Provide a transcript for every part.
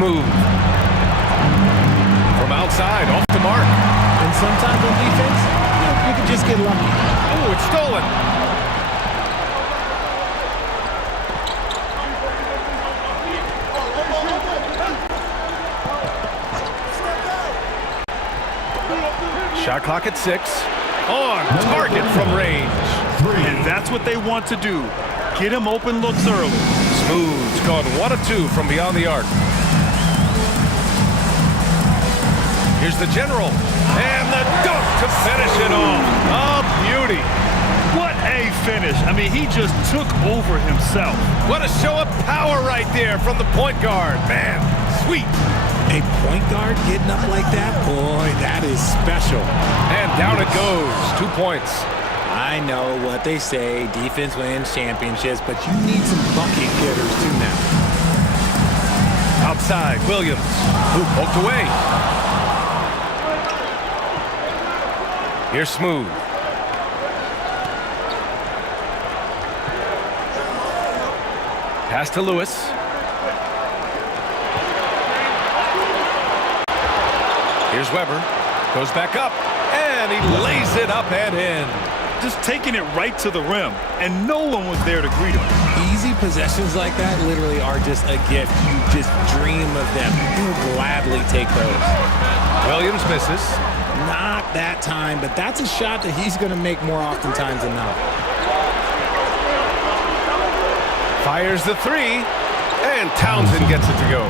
smooth. From outside, off the mark. And sometimes on defense, you can just get lucky. Oh, it's stolen. Shot clock at 6. On target from range. And that's what they want to do. Get him open looks early. Smooth's gone 1 of 2 from beyond the arc. Here's the general. And the dunk to finish it off. A beauty. What a finish. I mean, he just took over himself. What a show of power right there from the point guard. Man, sweet. A point guard getting up like that? Boy, that is special. And down it goes. 2 points. I know what they say, defense wins championships, but you need some bucket getters too now. Outside, Williams, who poked away. Here's Smooth. Pass to Lewis. Here's Weber. Goes back up, and he lays it up and in. Just taking it right to the rim, and no one was there to greet him. Easy possessions like that literally are just a gift. You just dream of them. You'll gladly take those. Williams misses. Not that time, but that's a shot that he's going to make more oftentimes than not. Fires the 3, and Townsend gets it to go.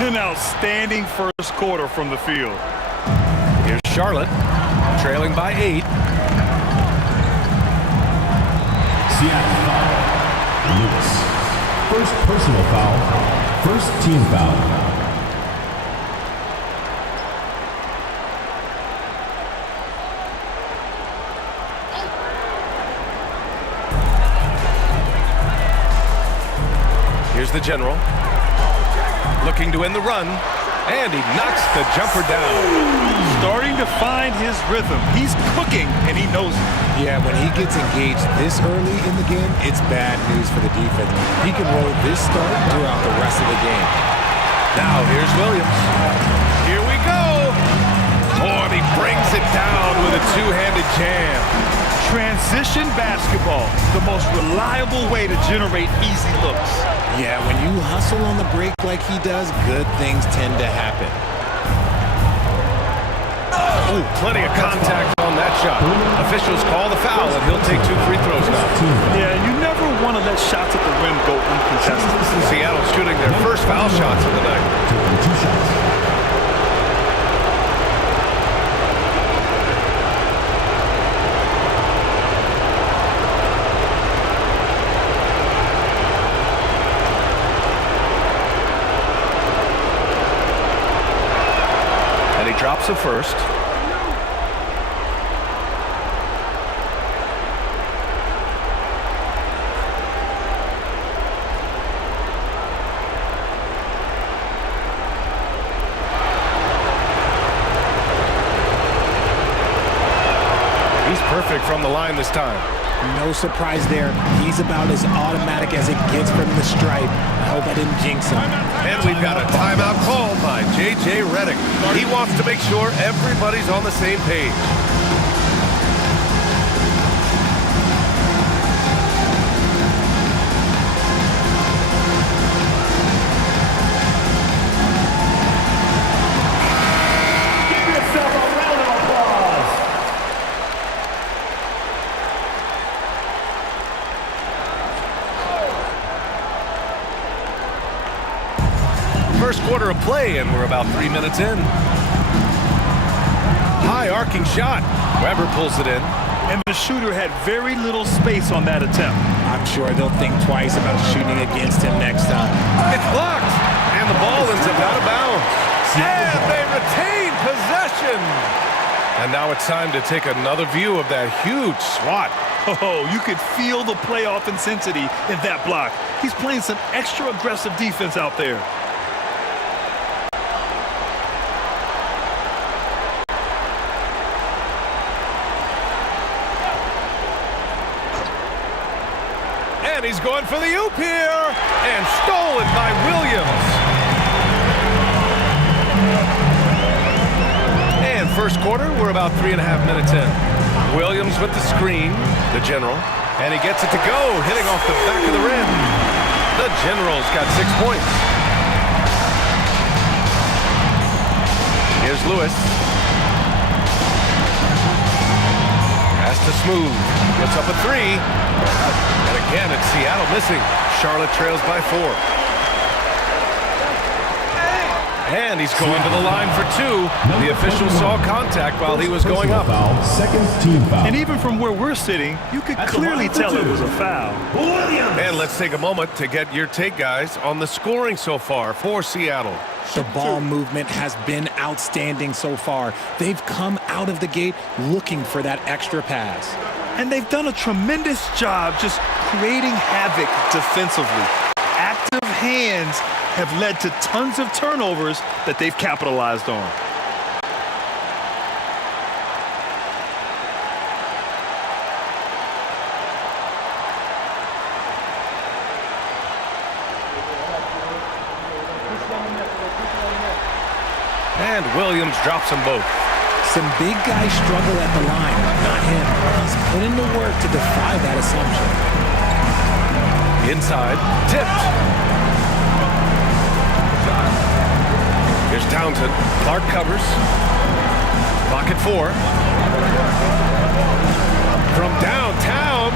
An outstanding first quarter from the field. Here's Charlotte, trailing by 8. Seattle foul. Lewis. First personal foul. First team foul. Here's the general. Looking to end the run. And he knocks the jumper down. Starting to find his rhythm. He's cooking, and he knows it. Yeah, when he gets engaged this early in the game, it's bad news for the defense. He can roll this start throughout the rest of the game. Now here's Williams. Here we go. Oh, and he brings it down with a two-handed jam. Transition basketball, the most reliable way to generate easy looks. Yeah, when you hustle on the break like he does, good things tend to happen. Oh, plenty of contact on that shot. Officials call the foul, and he'll take 2 free throws now. Yeah, you never want to let shots at the rim go uncontested. Seattle shooting their first foul shots of the night. Taking 2 shots. Drops a first. He's perfect from the line this time. No surprise there. He's about as automatic as it gets from the stripe. I hope I didn't jinx him. And we've got a timeout called by J.J. Redick. He wants to make sure everybody's on the same page. Give yourself a round of applause. First quarter of play, and we're about 3 minutes in. High arcing shot. Weber pulls it in. And the shooter had very little space on that attempt. I'm sure they'll think twice about shooting against him next time. It's blocked, and the ball ends up out of bounds. And they retain possession. And now it's time to take another view of that huge swat. Oh, you could feel the playoff intensity in that block. He's playing some extra aggressive defense out there. And he's going for the oop here, and stolen by Williams. first quarter. We're about 3.5 minutes in. Williams with the screen, the General, and he gets it to go, hitting off the back of the rim. The General's got 6 points. Here's Lewis. Pass to Smooth. Puts up a three. And again, it's Seattle missing. Charlotte trails by 4. And he's going to the line for 2. The official saw contact while he was going up. Second team foul. And even from where we're sitting, you could clearly tell it was a foul. And let's take a moment to get your take, guys, on the scoring so far for Seattle. The ball movement has been outstanding so far. They've come out of the gate looking for that extra pass. And they've done a tremendous job just creating havoc defensively. Active hands have led to tons of turnovers that they've capitalized on. And Williams drops them both. Some big guys struggle at the line, not him. He's put in the work to defy that assumption. Inside, tipped. Here's Townsend. Clark covers. Clock at 4. From downtown.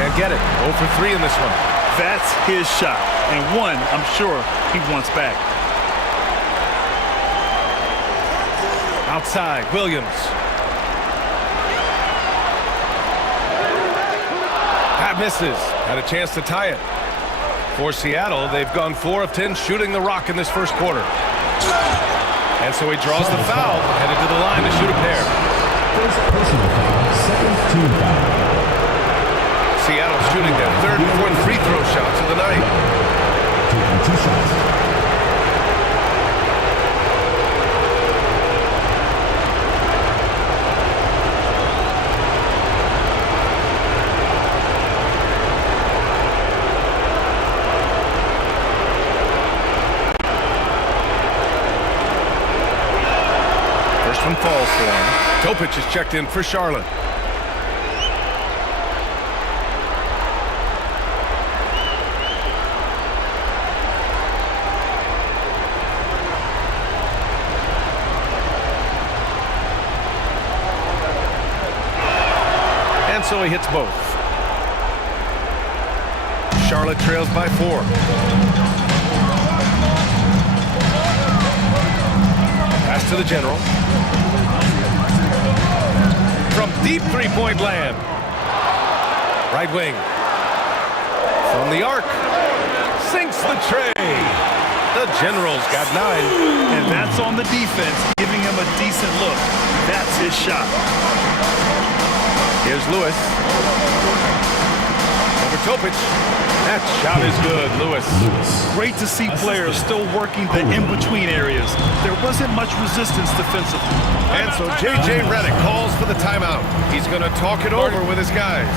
Can't get it. 0 for 3 in this one. That's his shot, and one I'm sure he wants back. Outside, Williams. That misses. Had a chance to tie it. For Seattle, they've gone 4 of 10 shooting the rock in this first quarter. And so he draws the foul, headed to the line to shoot a pair. First personal foul, second team foul. Seattle shooting their 3rd and 4th free throw shots of the night. Taking 2 shots. First one falls for him. Topic is checked in for Charlotte. And so he hits both. Charlotte trails by 4. Pass to the General. From deep three-point land. Right wing. From the arc. Sinks the tray. The General's got 9. And that's on the defense, giving him a decent look. That's his shot. Here's Lewis. Over Topic. That shot is good, Lewis. Great to see players still working the in-between areas. There wasn't much resistance defensively. And so J.J. Redick calls for the timeout. He's going to talk it over with his guys.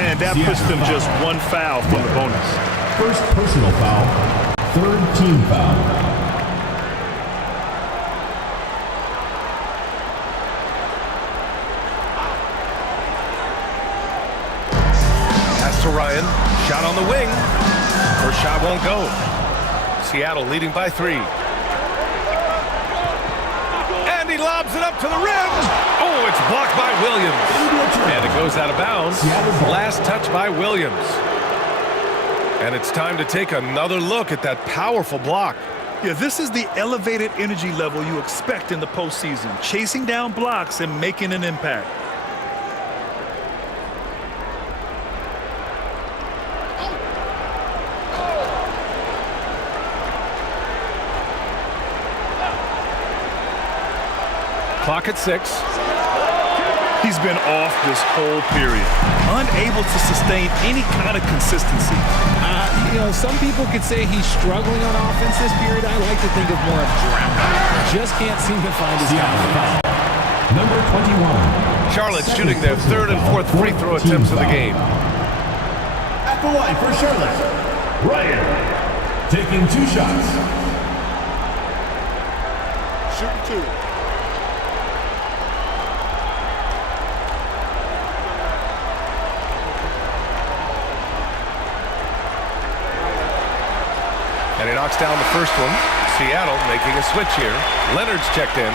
And that puts them just 1 foul from the bonus. First personal foul, 3rd team foul. Shot on the wing. First shot won't go. Seattle leading by 3. And he lobs it up to the rim. Oh, it's blocked by Williams. And it goes out of bounds. Last touch by Williams. And it's time to take another look at that powerful block. Yeah, this is the elevated energy level you expect in the postseason, chasing down blocks and making an impact. Clock at 6. He's been off this whole period, unable to sustain any kind of consistency. Some people could say he's struggling on offense this period. I like to think of more of drowning. Just can't seem to find his confidence. Number 21. Charlotte shooting their 3rd and 4th free throw attempts of the game. At the line for Charlotte, Ryan taking 2 shots. Shoot 2. And he knocks down the first one. Seattle making a switch here. Leonard's checked in.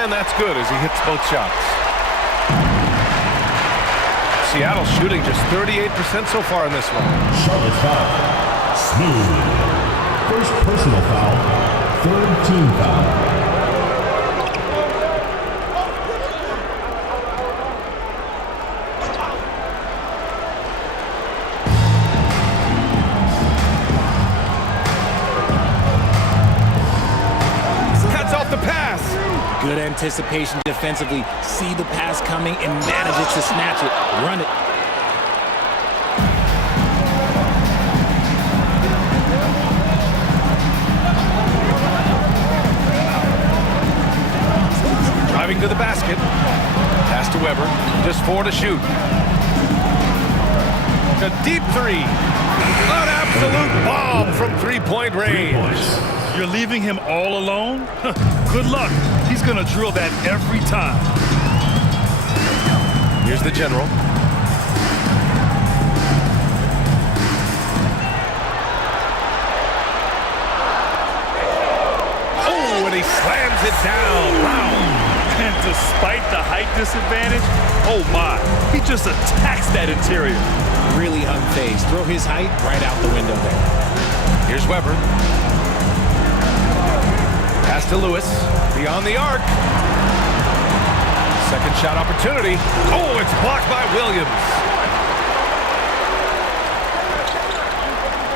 And that's good as he hits both shots. Seattle shooting just 38% so far in this one. Charlotte foul. Smooth. First personal foul. 3rd team foul. Cuts off the pass. Good anticipation defensively. See the pass coming and manages to snatch it. Run it. Driving to the basket. Pass to Weber. Just 4 to shoot. A deep 3. An absolute bomb from 3-point range. You're leaving him all alone? Good luck. He's going to drill that every time. Here's the general. Oh, and he slams it down. Wow. And despite the height disadvantage, oh my, he just attacks that interior. Really unfazed. Throw his height right out the window there. Here's Weber. Pass to Lewis. Beyond the arc. Second shot opportunity. Oh, it's blocked by Williams.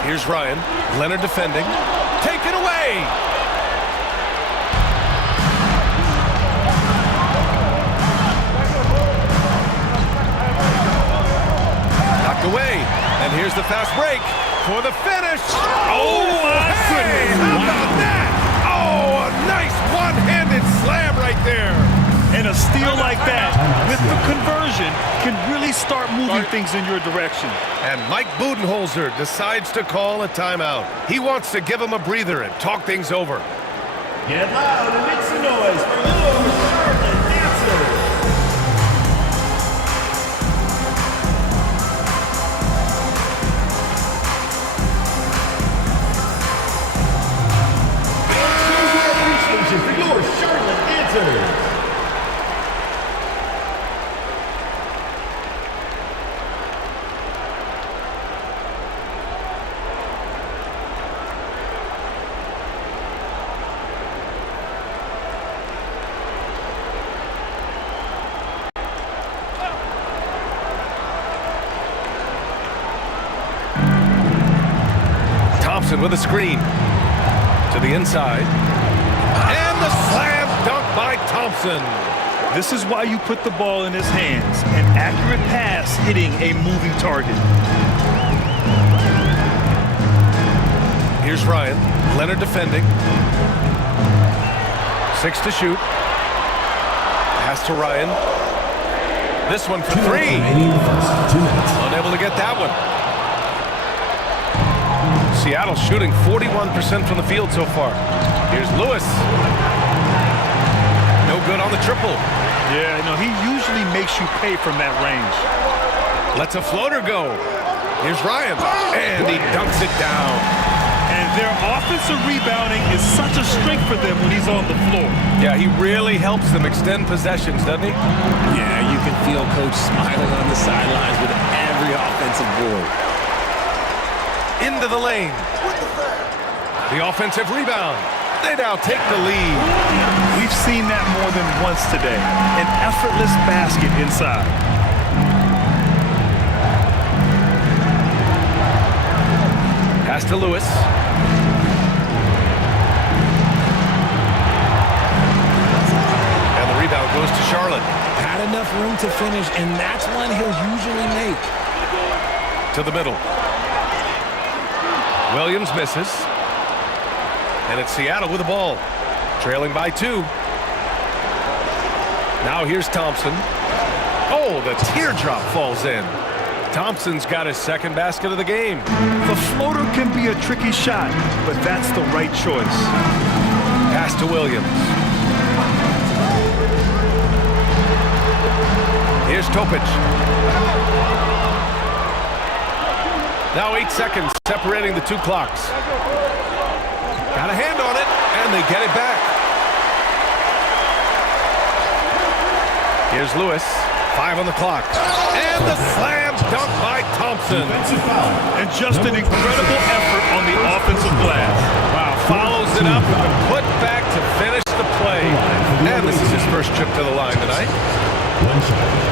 Here's Ryan. Leonard defending. Taken away. Knocked away. And here's the fast break for the finish. Oh, my goodness. How about that? Oh, a nice one-handed slam right there. And a steal like that, with the conversion, can really start moving things in your direction. And Mike Budenholzer decides to call a timeout. He wants to give him a breather and talk things over. Get loud and make some noise for your Charlotte dancers. Show your appreciation for your Charlotte dancers. With a screen to the inside. And the slam dunk by Thompson. This is why you put the ball in his hands. An accurate pass hitting a moving target. Here's Ryan. Leonard defending. 6 to shoot. Pass pass to Ryan. This one for three. Unable to get that one. Seattle shooting 41% from the field so far. Here's Lewis. No good on the triple. Yeah, he usually makes you pay from that range. Lets a floater go. Here's Ryan, and he dunks it down. And their offensive rebounding is such a strength for them when he's on the floor. Yeah, he really helps them extend possessions, doesn't he? Yeah, you can feel Coach smiling on the sidelines with every offensive board. Into the lane. The offensive rebound. They now take the lead. We've seen that more than once today. An effortless basket inside. Pass to Lewis. And the rebound goes to Charlotte. Had enough room to finish, and that's one he'll usually make. To the middle. Williams misses. And it's Seattle with the ball. Trailing by 2. Now here's Thompson. Oh, the teardrop falls in. Thompson's got his second basket of the game. The floater can be a tricky shot, but that's the right choice. Pass to Williams. Here's Topic. Now 8 seconds separating the 2 clocks. Got a hand on it, and they get it back. Here's Lewis. 5 on the clock. And the slam dunk by Thompson. And just an incredible effort on the offensive glass. Wow, follows it up with a putback to finish the play. And this is his first trip to the line tonight. One shot.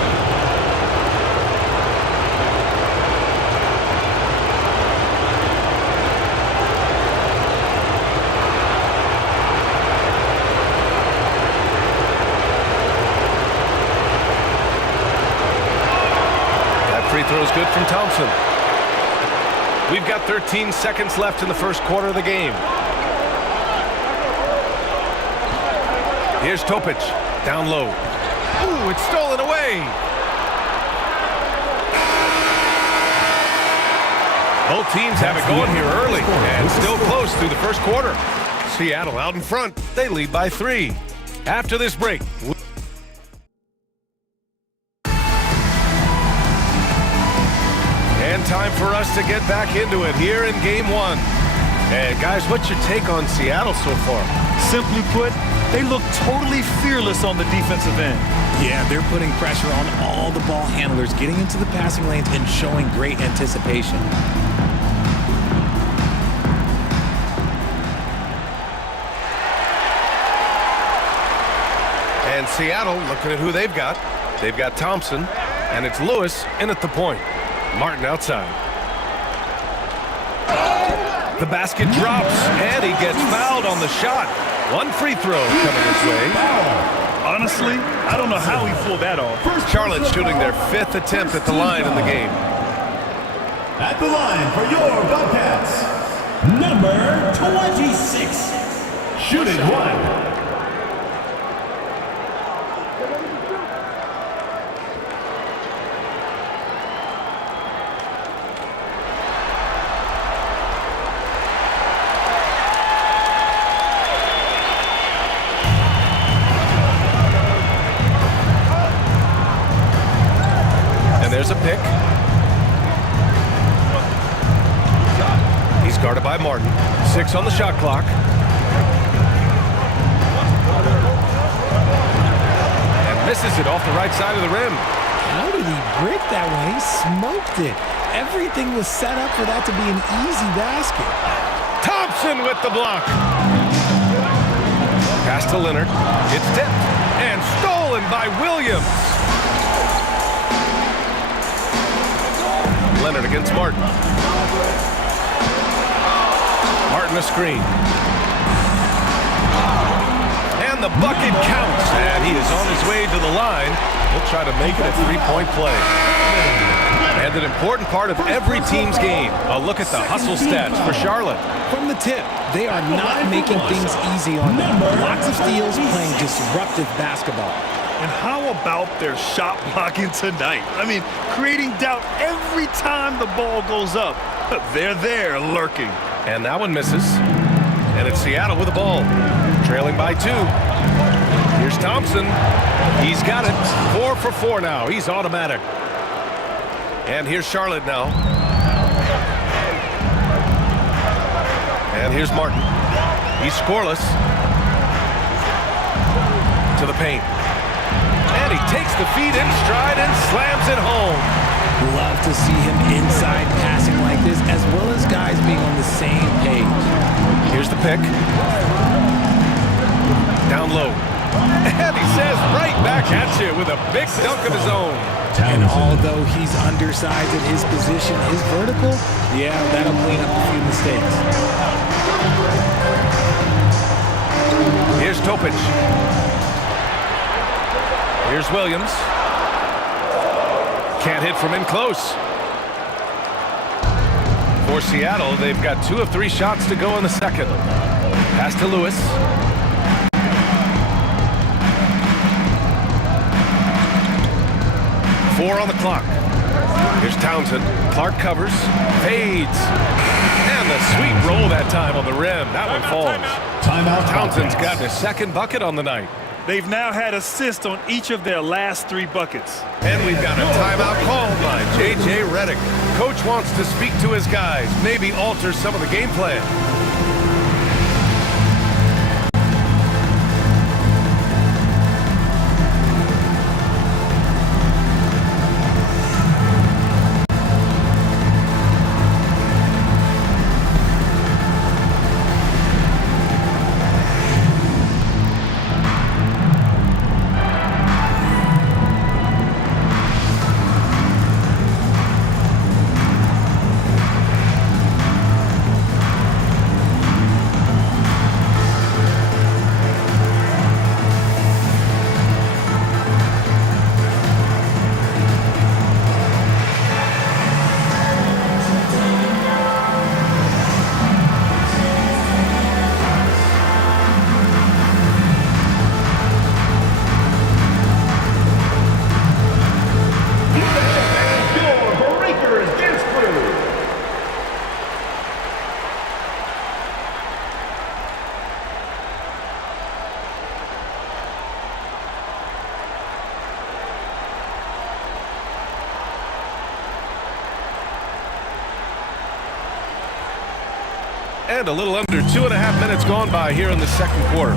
Free throw's good from Thompson. We've got 13 seconds left in the first quarter of the game. Here's Topic, down low. Ooh, it's stolen away. Both teams have it going here early and still close through the first quarter. Seattle out in front. They lead by 3. After this break. And time for us to get back into it here in Game 1. And guys, what's your take on Seattle so far? Simply put, they look totally fearless on the defensive end. Yeah, they're putting pressure on all the ball handlers, getting into the passing lanes and showing great anticipation. And Seattle, looking at who they've got. They've got Thompson, and it's Lewis in at the point. Martin outside. The basket drops, and he gets fouled on the shot. One free throw coming his way. Honestly, I don't know how he pulled that off. Charlotte shooting their 5th attempt at the line in the game. At the line for your Bobcats, number 26. Shooting 1. There's a pick. He's guarded by Martin. 6 on the shot clock. And misses it off the right side of the rim. How did he break that one? He smoked it. Everything was set up for that to be an easy basket. Thompson with the block. Pass to Leonard. It's tipped and stolen by Williams. Leonard against Martin. Martin a screen. And the bucket counts. And he is on his way to the line. He'll try to make it a 3-point play. And an important part of every team's game. A look at the hustle stats for Charlotte. From the tip, they are not making things easy on them. Lots of steals, playing disruptive basketball. And how about their shot blocking tonight? I mean, creating doubt every time the ball goes up. They're there lurking. And that one misses. And it's Seattle with the ball, trailing by 2. Here's Thompson. He's got it. 4 for 4 now. He's automatic. And here's Charlotte now. And here's Martin. He's scoreless. To the paint. And he takes the feed in stride and slams it home. Love to see him inside passing like this, as well as guys being on the same page. Here's the pick. Down low. And he says right back at you with a big dunk of his own. And although he's undersized at his position, his vertical, yeah, that'll clean up a few mistakes. Here's Topic. Here's Williams. Can't hit from in close. For Seattle, they've got 2 of 3 shots to go in the second. Pass to Lewis. Four on the clock. Here's Townsend. Clark covers. Fades. And the sweet roll that time on the rim. That one falls. Timeout. Townsend's Bobcats. gotten his second bucket on the night. They've now had assists on each of their last 3 buckets. And we've got a timeout called by J.J. Redick. Coach wants to speak to his guys, maybe alter some of the game plan. And a little under 2.5 minutes gone by here in the second quarter.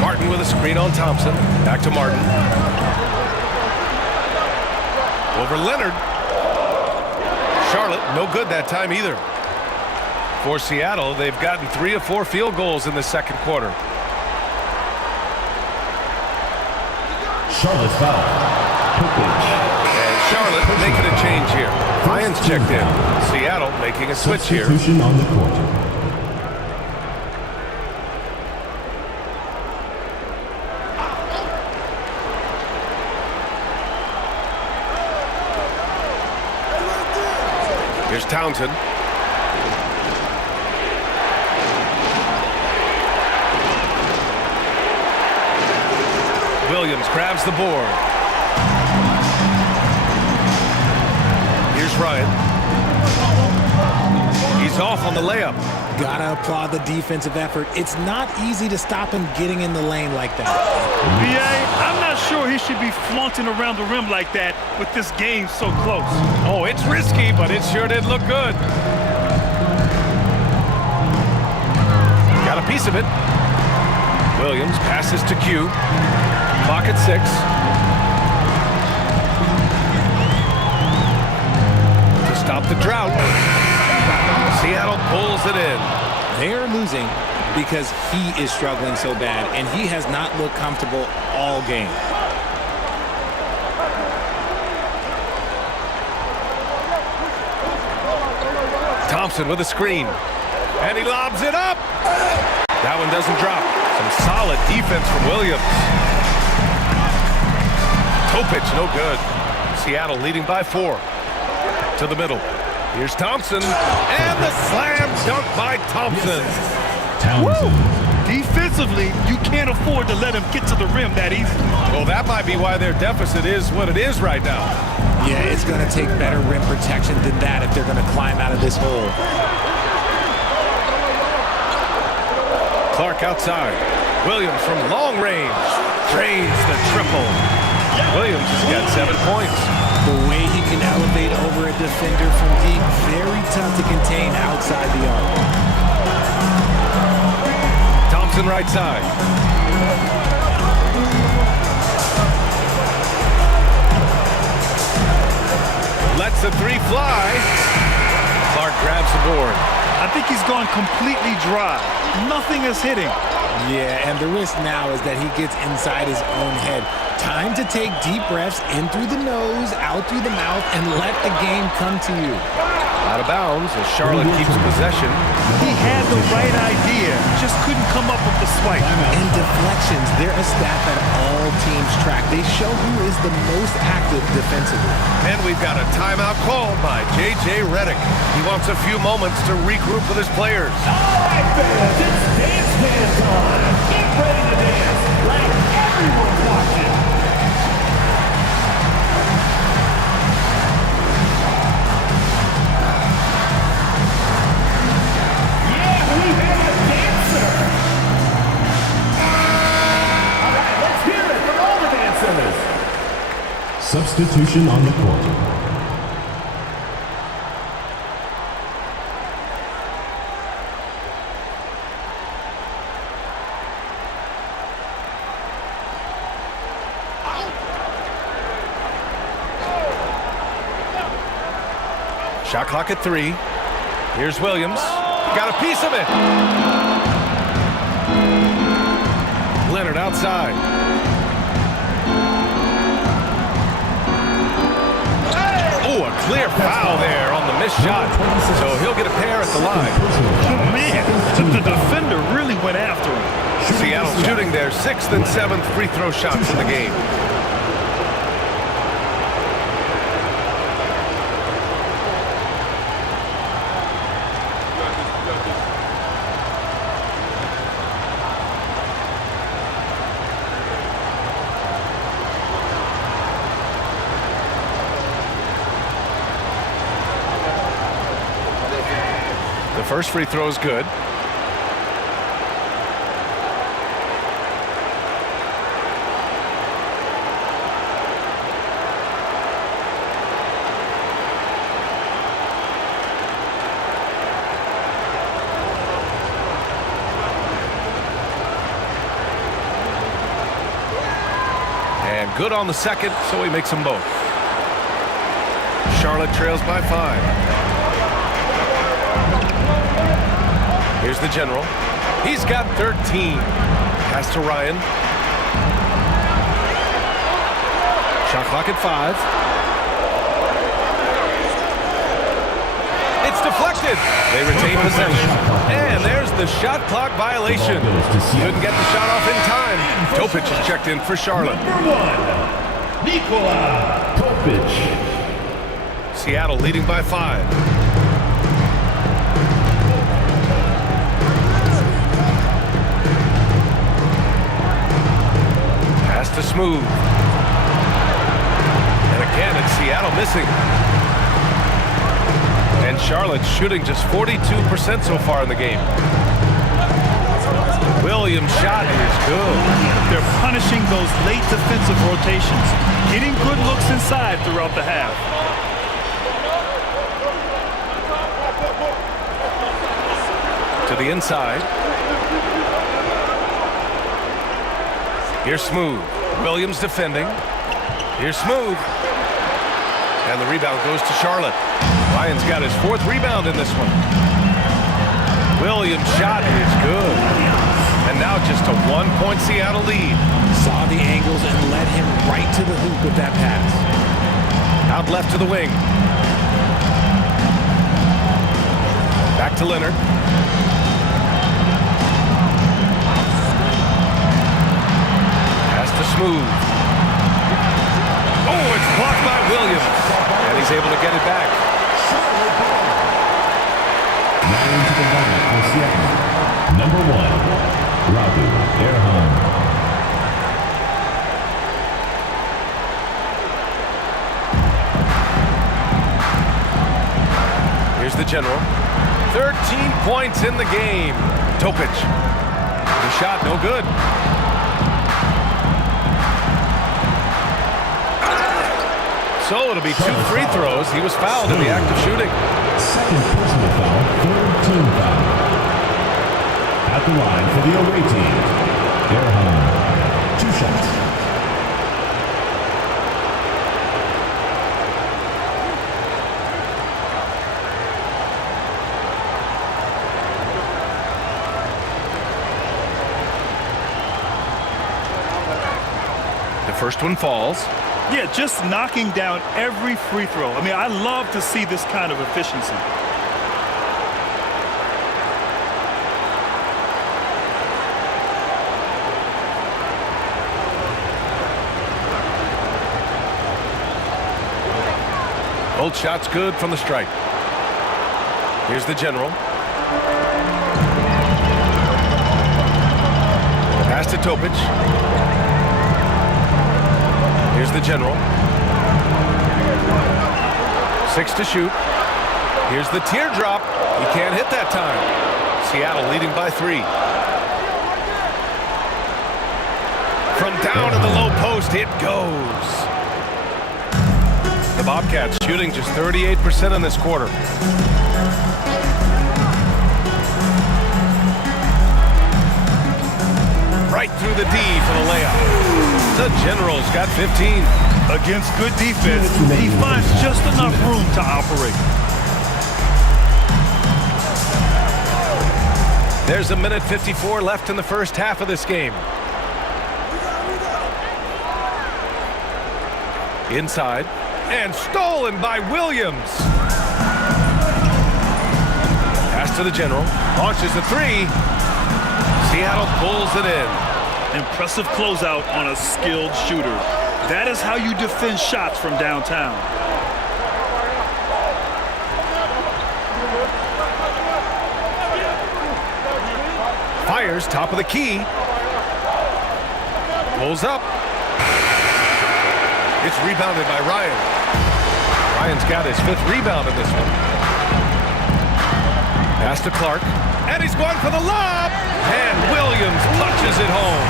Martin with a screen on Thompson. Back to Martin. Over Leonard. Charlotte, no good that time either. For Seattle, they've gotten 3 of 4 field goals in the second quarter. Charlotte's foul. Charlotte making a change here. Ryan's checked in. Seattle making a switch here. Substitution on the court. Here's Townsend. Williams grabs the board. Here's Ryan. He's off on the layup. Gotta applaud the defensive effort. It's not easy to stop him getting in the lane like that. B.A., I'm not sure he should be flaunting around the rim like that with this game so close. Oh, it's risky, but it sure did look good. Got a piece of it. Williams passes to Q. Clock at 6. Stop the drought. Seattle pulls it in. They're losing because he is struggling so bad, and he has not looked comfortable all game. Thompson with a screen. And he lobs it up. That one doesn't drop. Some solid defense from Williams. Topic, no good. Seattle leading by 4. To the middle. Here's Thompson. And the slam dunk by Thompson. Townsend. Defensively, you can't afford to let him get to the rim that easy. Well, that might be why their deficit is what it is right now. Yeah, it's going to take better rim protection than that if they're going to climb out of this hole. Clark outside. Williams from long range drains the triple. Williams has got 7 points. The way he can elevate over a defender from deep, very tough to contain outside the arc. Thompson right side. Lets the three fly. Clark grabs the board. I think he's gone completely dry. Nothing is hitting. Yeah, and the risk now is that he gets inside his own head. Time to take deep breaths in through the nose, out through the mouth, and let the game come to you. Out of bounds as Charlotte keeps possession. He had the right idea, just couldn't come up with the swipe. And deflections, they're a stat that all teams track. They show who is the most active defensively. And we've got a timeout called by J.J. Redick. He wants a few moments to regroup with his players. All right, fans, it's dance time. Get ready to dance like everyone's watching. Yeah, we have a dancer. All right, let's hear it for all the dancers. Substitution on the court. Shot clock at 3. Here's Williams. Got a piece of it. Leonard outside. Oh, a clear foul there on the missed shot. So he'll get a pair at the line. Man, the defender really went after him. Seattle shooting their 6th and 7th free throw shots in the game. The first free throw is good. And good on the second, so he makes them both. Charlotte trails by 5. Here's the general. He's got 13. Pass to Ryan. Shot clock at 5. It's deflected. They retain possession. And there's the shot clock violation. Couldn't get the shot off in time. Topic is checked in for Charlotte. Number 1, Nikola Topic. Seattle leading by 5. Pass to Smooth. And again, it's Seattle missing. And Charlotte shooting just 42% so far in the game. Williams' shot is good. They're punishing those late defensive rotations, getting good looks inside throughout the half. To the inside. Here's Smooth. Williams defending. Here's Smooth. And the rebound goes to Charlotte. Ryan's got his 4th rebound in this one. Williams' shot is good. And now just a 1-point Seattle lead. Saw the angles and led him right to the hoop with that pass. Out left to the wing. Back to Leonard. Pass to Smooth. Oh, it's blocked by Williams. And he's able to get it back. Now into the line for Seattle. Number 1, Rabu Erhan. Here's the general. 13 points in the game. Topic. The shot, no good. So it'll be 2 free throws. He was fouled in the act of shooting. Second personal foul, third team foul. At the line for the away team, Erhan. 2 shots. The first one falls. Yeah, just knocking down every free throw. I mean, I love to see this kind of efficiency. Both shots good from the stripe. Here's the general. Pass to Topic. Here's the general. 6 to shoot. Here's the teardrop. He can't hit that time. Seattle leading by 3. From down to the low post, it goes. The Bobcats shooting just 38% in this quarter. Right through the D for the layup. The Generals got 15. Against good defense, he finds just enough room to operate. There's 1:54 left in the first half of this game. Inside. And stolen by Williams. Pass to the general. Launches a 3. Seattle pulls it in. Impressive closeout on a skilled shooter. That is how you defend shots from downtown. Fires top of the key. Pulls up. It's rebounded by Ryan. Ryan's got his 5th rebound in this one. Pass to Clark. And he's going for the lob. And Williams punches it home.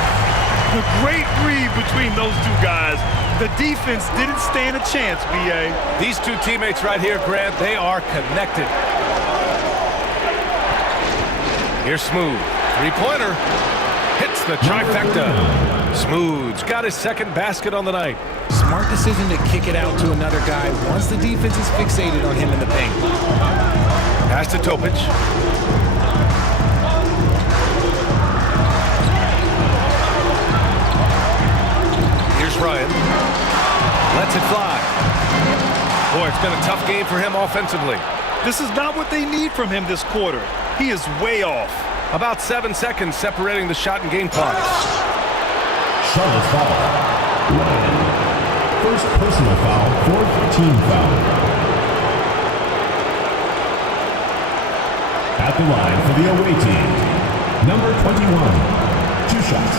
The great read between those 2 guys. The defense didn't stand a chance, B.A. These 2 teammates right here, Grant, they are connected. Here's Smooth. 3-pointer. Hits the trifecta. Smooth's got his 2nd basket on the night. Smart decision to kick it out to another guy once the defense is fixated on him in the paint. Pass to Topic. Here's Ryan. Lets it fly. Boy, it's been a tough game for him offensively. This is not what they need from him this quarter. He is way off. About 7 seconds separating the shot and game clocks. Charlotte foul. Ryan. First personal foul, 4th team foul. At the line for the away team, number 21, 2 shots.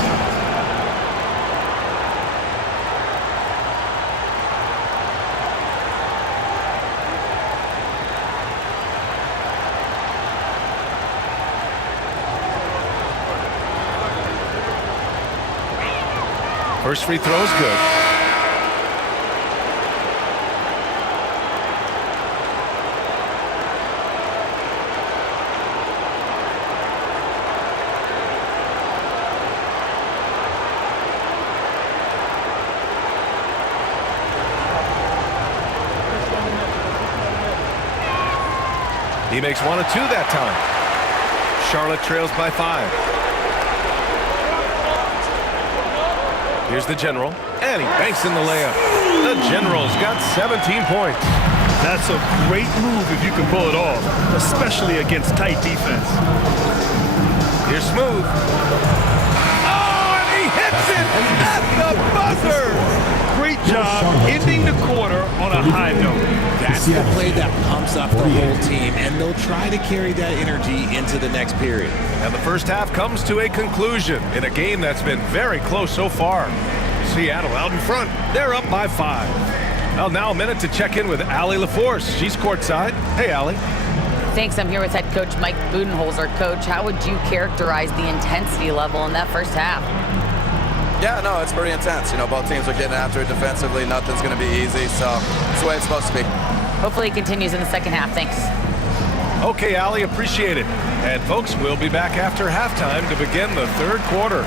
First free throw is good. He makes 1 of 2 that time. Charlotte trails by 5. Here's the general, and he banks in the layup. The Generals got 17 points. That's a great move if you can pull it off, especially against tight defense. Here's Smooth. Oh, and he hits it at the buzzer! Great job ending the quarter on a high note. That That's the play that pumps up the whole team, and they'll try to carry that energy into the next period. And the first half comes to a conclusion in a game that's been very close so far. Seattle out in front. They're up by 5. Well, now a minute to check in with Allie LaForce. She's courtside. Hey, Allie. Thanks. I'm here with head coach Mike Budenholzer. Coach, how would you characterize the intensity level in that first half? Yeah, no, it's pretty intense. You know, both teams are getting after it defensively. Nothing's going to be easy, so it's the way it's supposed to be. Hopefully it continues in the second half. Thanks. Okay, Allie, appreciate it. And folks, we'll be back after halftime to begin the third quarter.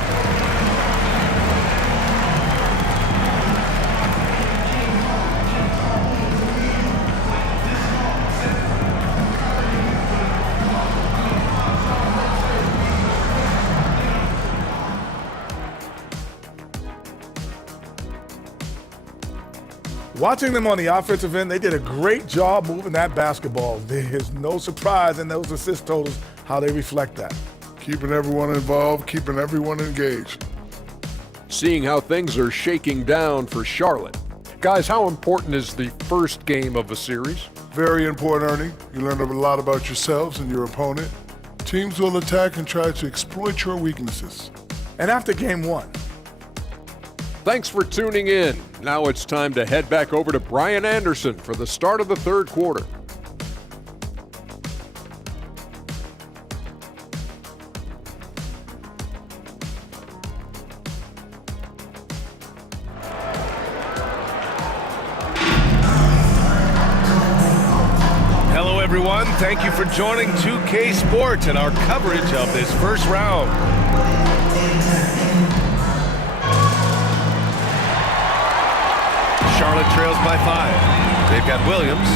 Watching them on the offensive end, they did a great job moving that basketball. There's no surprise in those assist totals how they reflect that. Keeping everyone involved, keeping everyone engaged. Seeing how things are shaking down for Charlotte. Guys, how important is the first game of a series? Very important, Ernie. You learn a lot about yourselves and your opponent. Teams will attack and try to exploit your weaknesses. And after game 1, thanks for tuning in. Now it's time to head back over to Brian Anderson for the start of the third quarter. Hello, everyone. Thank you for joining 2K Sports and our coverage of this first round. Charlotte trails by 5. They've got Williams,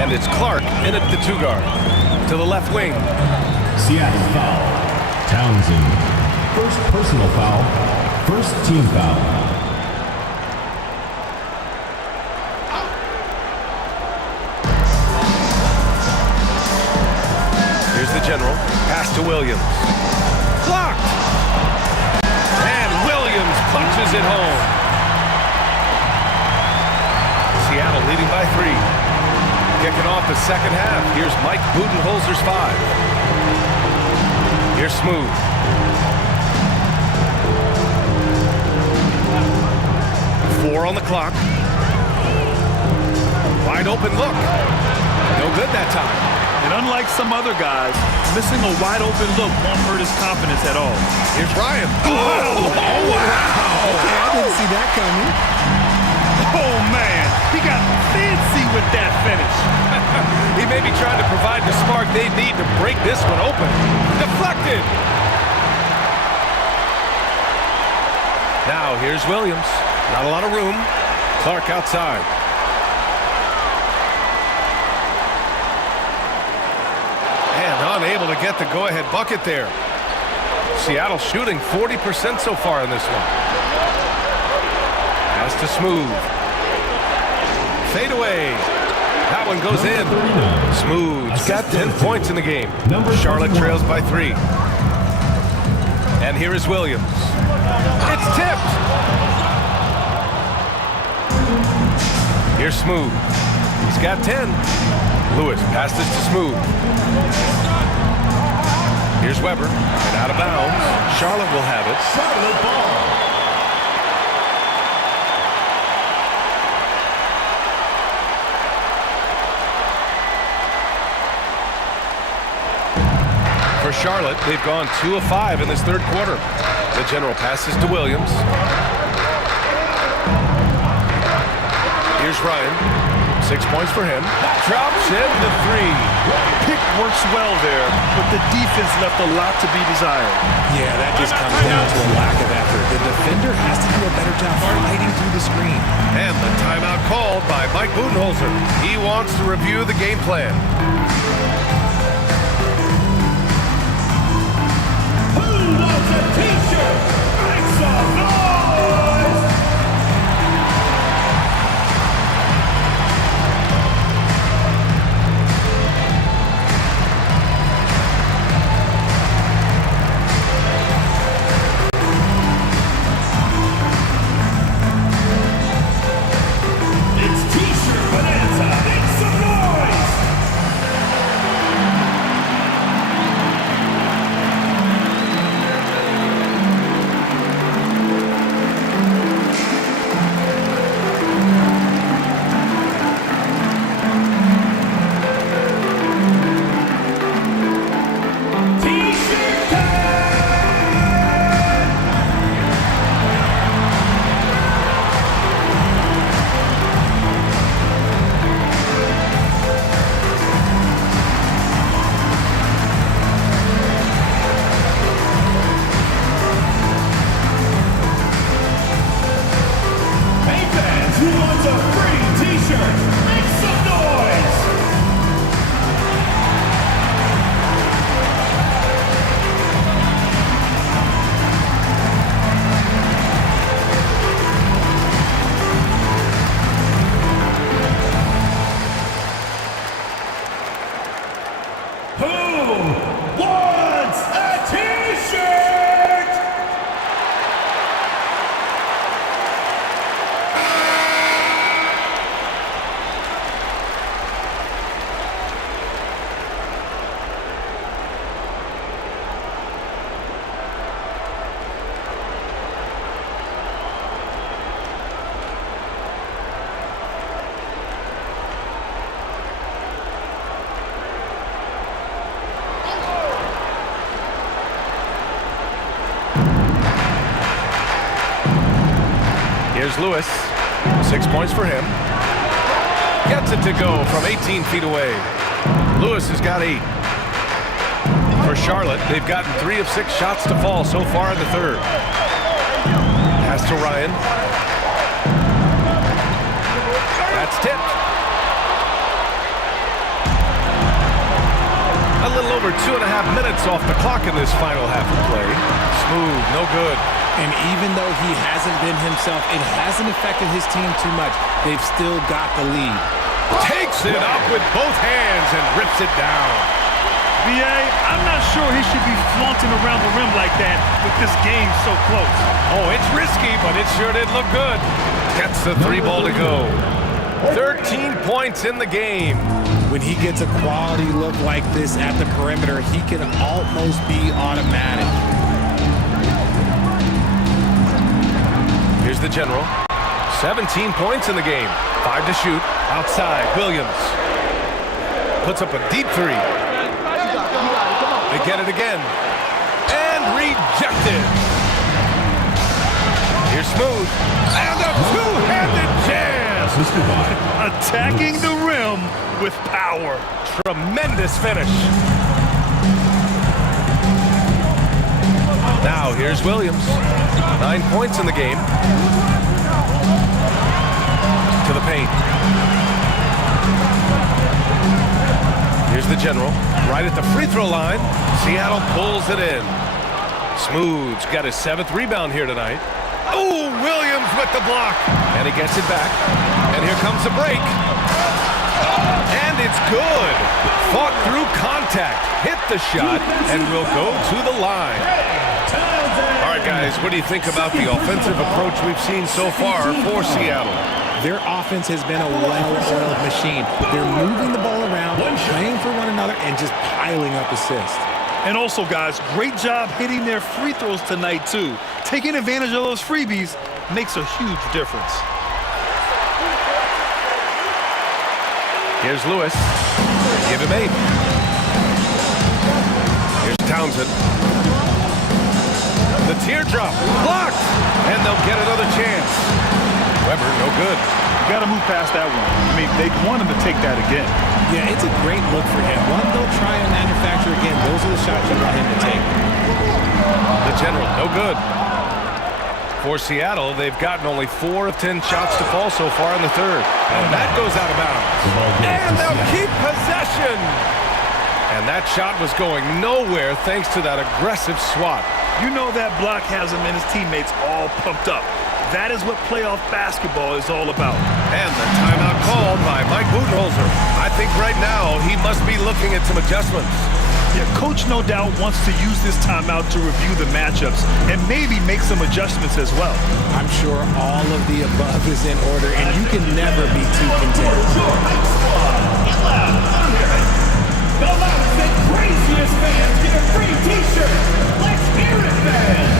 and it's Clark in at the 2 guard. To the left wing. Seattle foul. Townsend. First personal foul. First team foul. Here's the general. Pass to Williams. Blocked! And Williams punches it home. Seattle leading by 3. Kicking off the second half. Here's Mike Budenholzer's 5. Here's Smooth. Four on the clock. Wide open look. No good that time. And unlike some other guys, missing a wide open look won't hurt his confidence at all. Here's Ryan. Oh, wow. Okay, I didn't see that coming. Oh, man, he got fancy with that finish. He may be trying to provide the spark they need to break this one open. Deflected. Now here's Williams. Not a lot of room. Clark outside. And unable to get the go-ahead bucket there. Seattle shooting 40% so far in this one. Pass to Smooth. Fade away. That one goes in. Smooth's got 10 points in the game. Charlotte trails by 3. And here is Williams. It's tipped. Here's Smooth. He's got 10. Lewis passes to Smooth. Here's Weber. And out of bounds. Charlotte will have it. Charlotte ball. For Charlotte, they've gone 2 of 5 in this third quarter. The general passes to Williams. Here's Ryan. 6 points for him. Drops in the 3. Pick works well there, but the defense left a lot to be desired. Yeah, that just comes down to a lack of effort. The defender has to do a better job fighting through the screen. And the timeout called by Mike Budenholzer. He wants to review the game plan. Who wants a t-shirt? Make some noise! It's t-shirt bonanza. Make some noise! Here's Lewis. 6 points for him. Gets it to go from 18 feet away. Lewis has got 8. For Charlotte, they've gotten 3 of 6 shots to fall so far in the third. Pass to Ryan. That's tipped. A little over 2.5 minutes off the clock in this final half of play. Smooth, no good. And even though he hasn't been himself, it hasn't affected his team too much. They've still got the lead. Takes it up with both hands and rips it down. B.A., I'm not sure he should be flaunting around the rim like that with this game so close. Oh, it's risky, but it sure did look good. Gets the 3 ball to go. 13 points in the game. When he gets a quality look like this at the perimeter, he can almost be automatic. Here's the general. 17 points in the game. 5 to shoot. Outside, Williams. Puts up a deep 3. They get it again. And rejected. Here's Smooth. And a two-handed jam. Attacking the rim with power. Tremendous finish. Now here's Williams. 9 points in the game. To the paint. Here's the general. Right at the free throw line. Seattle pulls it in. Smooth's got his 7th rebound here tonight. Oh, Williams with the block. And he gets it back. And here comes the break. And it's good. Fought through contact. Hit the shot. And will go to the line. All right, guys, what do you think about the offensive approach we've seen so far for Seattle? Their offense has been a well-oiled machine. They're moving the ball around, playing for one another, and just piling up assists. And also, guys, great job hitting their free throws tonight, too. Taking advantage of those freebies makes a huge difference. Here's Lewis. Give him 8. Here's Townsend. The teardrop blocked, and they'll get another chance. Weber, no good. You got to move past that one. I mean, they want him to take that again. Yeah, it's a great look for him. One they'll try and manufacture again. Those are the shots you want him to take. The general, no good. For Seattle, they've gotten only 4 of 10 shots to fall so far in the third. And that goes out of bounds. And they'll keep possession. And that shot was going nowhere thanks to that aggressive swat. You know that block has him and his teammates all pumped up. That is what playoff basketball is all about. And the timeout called by Mike Budenholzer. I think right now he must be looking at some adjustments. Yeah, Coach no doubt wants to use this timeout to review the matchups and maybe make some adjustments as well. I'm sure all of the above is in order, and you can never be too content. The loudest and craziest fans get a free t-shirt. Let's hear it, fans.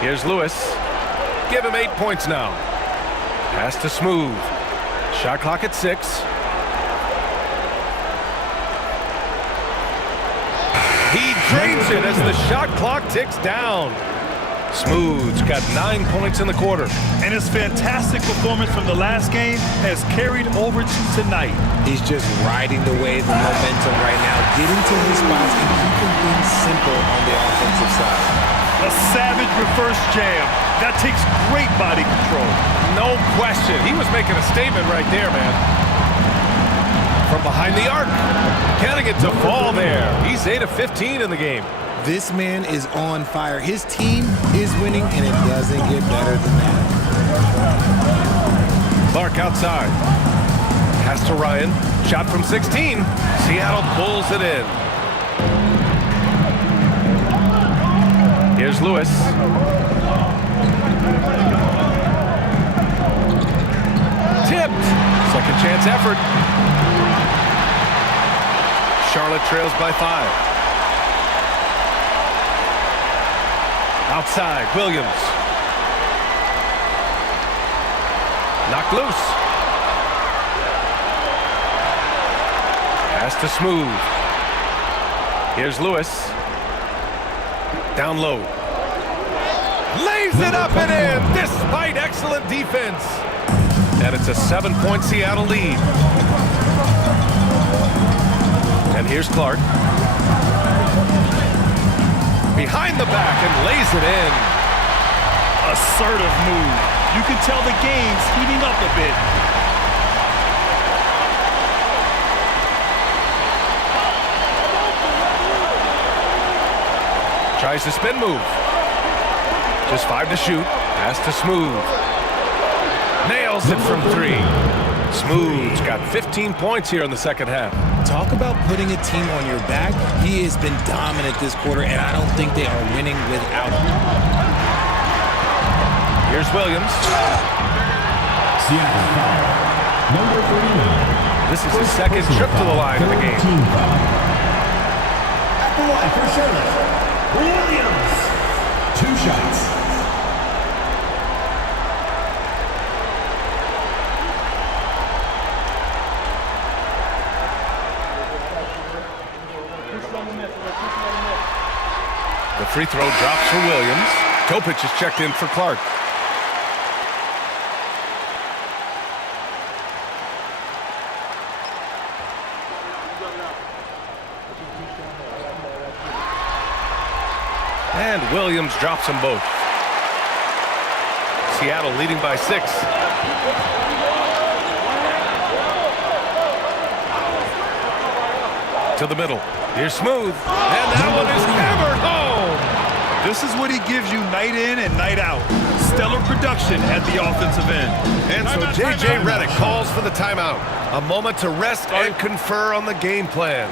Here's Lewis. Give him 8 points now. Pass to Smooth. Shot clock at 6. He drains it as the shot clock ticks down. Smooth's got 9 points in the quarter. And his fantastic performance from the last game has carried over to tonight. He's just riding the wave of momentum right now, getting to his spots and keeping things simple on the offensive side. A savage reverse jam. That takes great body control. No question. He was making a statement right there, man. From behind the arc. Getting it to fall there. He's 8 of 15 in the game. This man is on fire. His team is winning, and it doesn't get better than that. Clark outside. Pass to Ryan. Shot from 16. Seattle pulls it in. Here's Lewis. Tipped. Second chance effort. Charlotte trails by 5. Outside, Williams. Knocked loose. Pass to Smooth. Here's Lewis. Down low. Lays it up and in, despite excellent defense. And it's a 7-point Seattle lead. And here's Clark. Behind the back and lays it in. Assertive move. You can tell the game's heating up a bit. Tries to spin move. Just 5 to shoot. Pass to Smooth. Nails it from 3. Smooth's got 15 points here in the second half. Talk about putting a team on your back. He has been dominant this quarter, and I don't think they are winning without him. Here's Williams. Seattle foul. Number 39. This is his second trip to the line in the game. At the line for Charlotte, Williams. 2 shots. The free throw drops for Williams. Topic is checked in for Clark. And Williams drops them both. Seattle leading by 6. To the middle. Here's Smooth. And that one is hammered home. This is what he gives you night in and night out. Stellar production at the offensive end. And so J.J. Redick calls for the timeout. A moment to rest and confer on the game plan.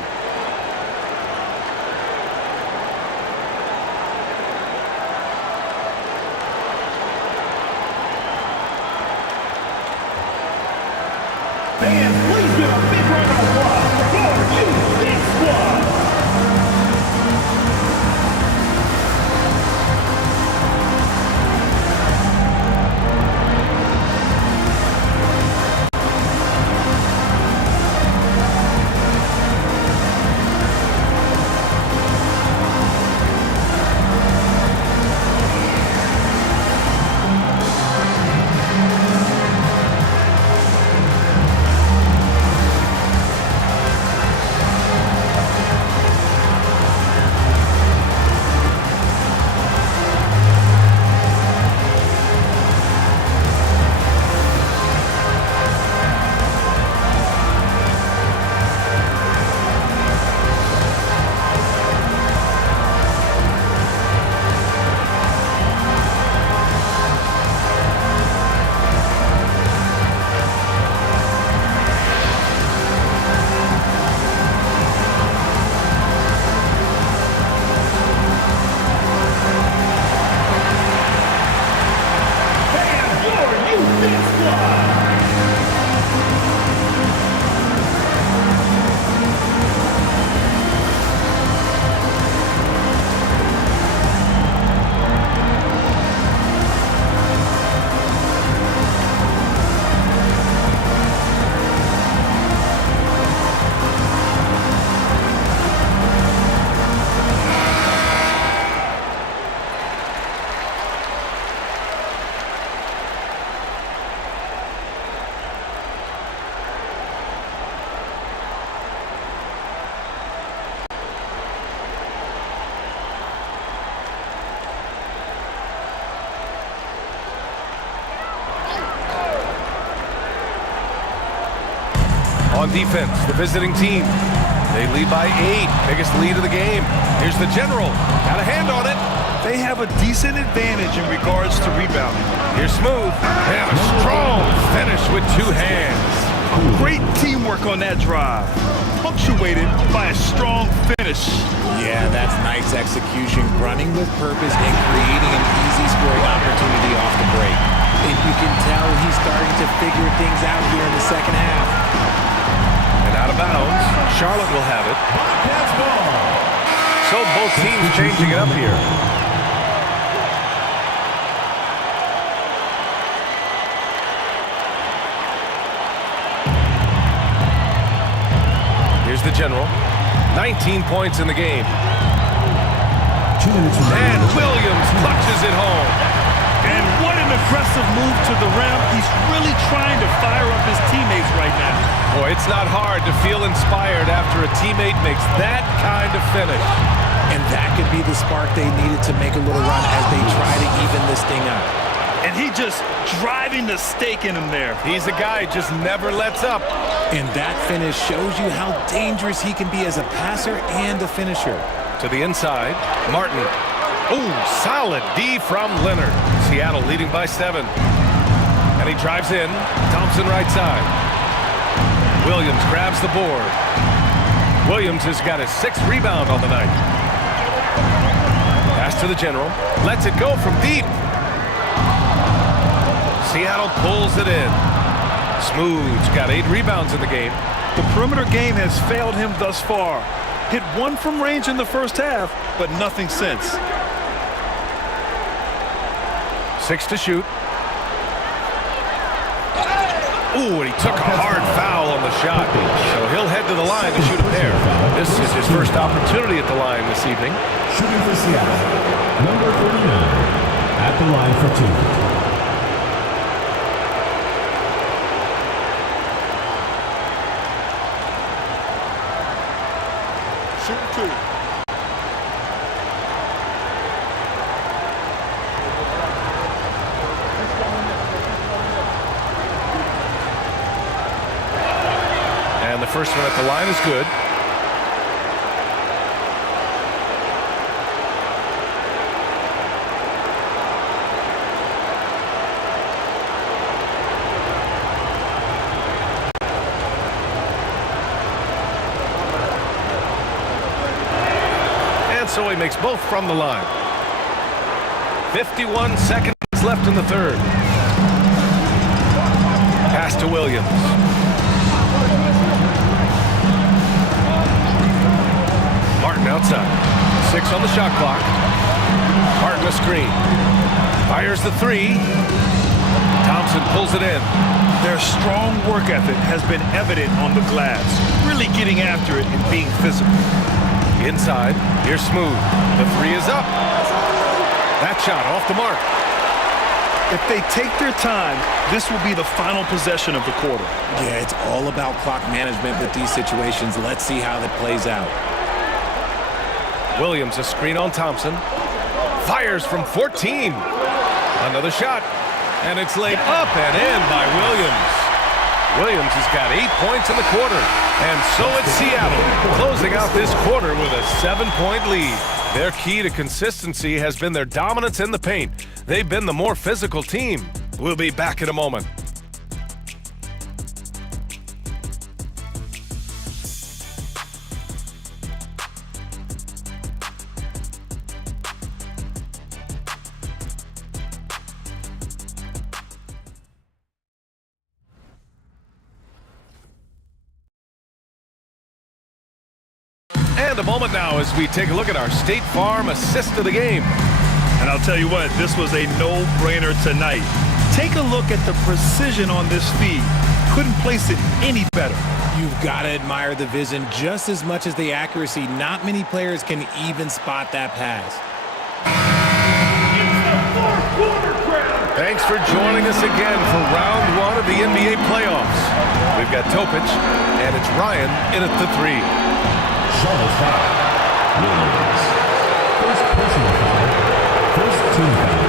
Fans, please give a big round of applause for you, big squad. On defense, the visiting team. They lead by 8, biggest lead of the game. Here's the general, got a hand on it. They have a decent advantage in regards to rebounding. Here's Smooth, and a strong finish with 2 hands. Great teamwork on that drive, punctuated by a strong finish. Yeah, that's nice execution, running with purpose and creating an easy scoring opportunity off the break. And you can tell he's starting to figure things out here in the second half. And out of bounds, Charlotte will have it. So both teams changing it up here. Here's the general. 19 points in the game. And Williams clutches it home. And what an aggressive move to the rim. He's really trying to fire up his teammates right now. Boy, it's not hard to feel inspired after a teammate makes that kind of finish. And that could be the spark they needed to make a little run as they try to even this thing up. And he just driving the stake in him there. He's a guy who just never lets up. And that finish shows you how dangerous he can be as a passer and a finisher. To the inside, Martin. Ooh, solid D from Leonard. Seattle leading by 7. And he drives in. Thompson right side. Williams grabs the board. Williams has got his 6th rebound on the night. Pass to the general. Lets it go from deep. Seattle pulls it in. Smooth's got 8 rebounds in the game. The perimeter game has failed him thus far. Hit 1 from range in the first half, but nothing since. 6 to shoot. Ooh, and he took a hard foul on the shot. So he'll head to the line to shoot a pair. This is his first opportunity at the line this evening. Shooting for Seattle, number 39, at the line for 2. Shoot 2. And the first one at the line is good. And so he makes both from the line. 51 seconds left in the third. Pass to Williams. Martin outside. 6 on the shot clock. Martin a screen. Fires the 3. Thompson pulls it in. Their strong work ethic has been evident on the glass, really getting after it and being physical. Inside, here's Smooth. The 3 is up. That shot off the mark. If they take their time, this will be the final possession of the quarter. Yeah, it's all about clock management with these situations. Let's see how that plays out. Williams a screen on Thompson. Fires from 14. Another shot. And it's laid up and in by Williams. Williams has got 8 points in the quarter. And so it's Seattle closing out this quarter with a 7-point lead. Their key to consistency has been their dominance in the paint. They've been the more physical team. We'll be back in a moment. And a moment now as we take a look at our State Farm assist of the game. And I'll tell you what, this was a no-brainer tonight. Take a look at the precision on this feed. Couldn't place it any better. You've got to admire the vision just as much as the accuracy. Not many players can even spot that pass. Thanks for joining us again for round 1 of the NBA playoffs. We've got Topic, and it's Ryan in at the 3. Charlotte foul. Williams. First personal foul. First team foul.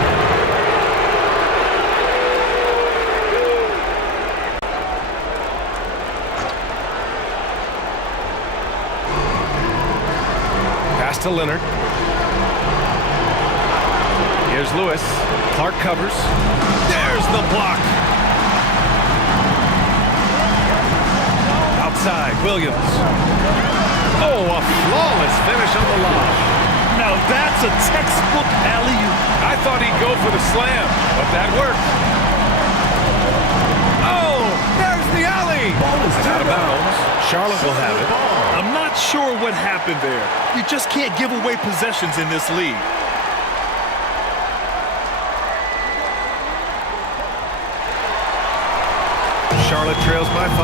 Here's Lewis. Clark covers. There's the block. Outside, Williams. Oh, a flawless finish on the lob. Now that's a textbook alley-oop. I thought he'd go for the slam, but that worked. Oh, there's the alley. And out of bounds. Charlotte will have it. I'm not sure what happened there. You just can't give away possessions in this league. Charlotte trails by 5.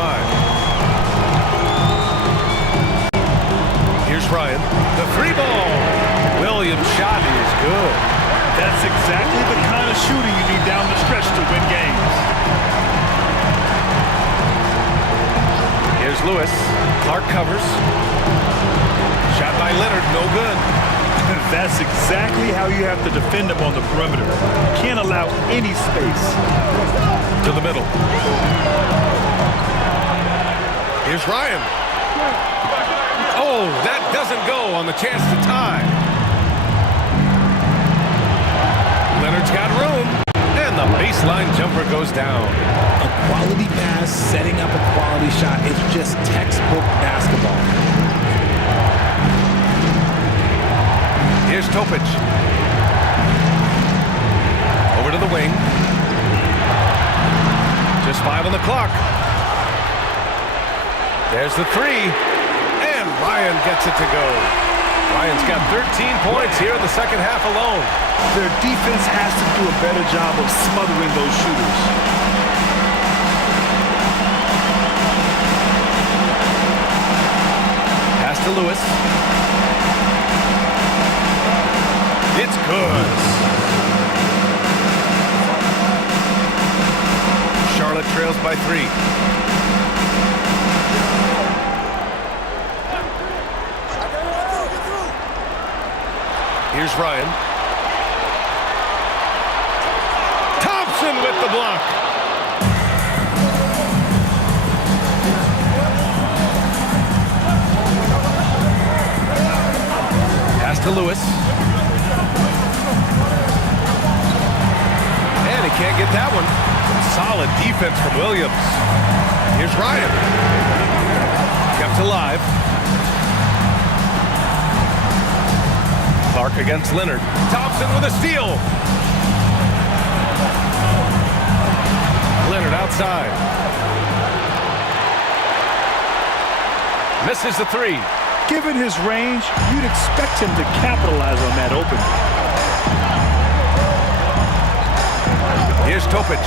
Here's Ryan. The three ball. Williams' shot is good. That's exactly the kind of shooting you need down the stretch to win games. Here's Lewis. Clark covers. Shot by Leonard, no good. That's exactly how you have to defend him on the perimeter. You can't allow any space. To the middle. Here's Ryan. Oh, that doesn't go on the chance to tie. Leonard's got room, and the baseline jumper goes down. A quality pass, setting up a quality shot. It's just textbook basketball. Here's Topic. Over to the wing. Just 5 on the clock. There's the three, and Ryan gets it to go. Ryan's got 13 points here in the second half alone. Their defense has to do a better job of smothering those shooters. Pass to Lewis. It's good. Charlotte trails by 3. Here's Ryan. Thompson with the block. Pass to Lewis. And he can't get that one. Solid defense from Williams. Here's Ryan. Kept alive. Clark against Leonard. Thompson with a steal. Leonard outside. Misses the three. Given his range, you'd expect him to capitalize on that opening. Here's Topic.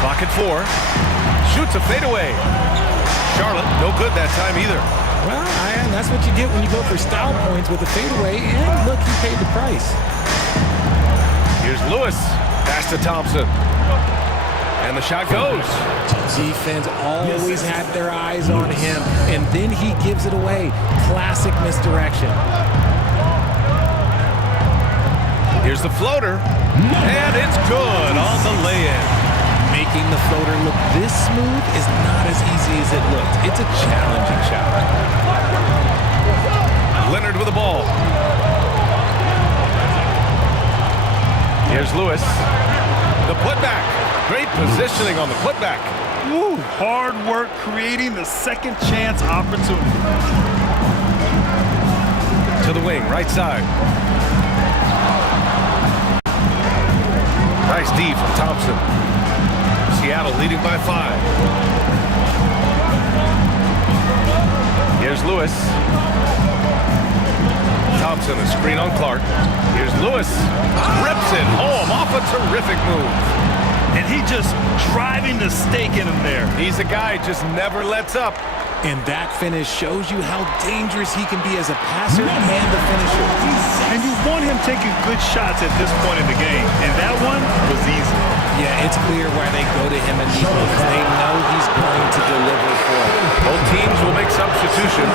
Clock at 4. Shoots a fadeaway. Charlotte, no good that time either. Well, Ian, that's what you get when you go for style points with a fadeaway, and look, he paid the price. Here's Lewis. Pass to Thompson. And the shot goes. Defense always had their eyes on him, and then he gives it away. Classic misdirection. Here's the floater. And it's good on the lay-in. Making the floater look this smooth is not as easy as it looked. It's a challenging shot. Leonard with the ball. Here's Lewis. The putback. Great positioning on the putback. Woo, hard work creating the second chance opportunity. To the wing, right side. Nice D from Thompson. Seattle leading by 5. Here's Lewis. Thompson, a screen on Clark. Here's Lewis. Rips it home off a terrific move. And he just driving the stake in him there. He's a guy just never lets up. And that finish shows you how dangerous he can be as a passer and a finisher. And you want him taking good shots at this point in the game. And that one was easy. Yeah, it's clear why they go to him in these moments. They know he's going to deliver for them. Both teams will make substitutions.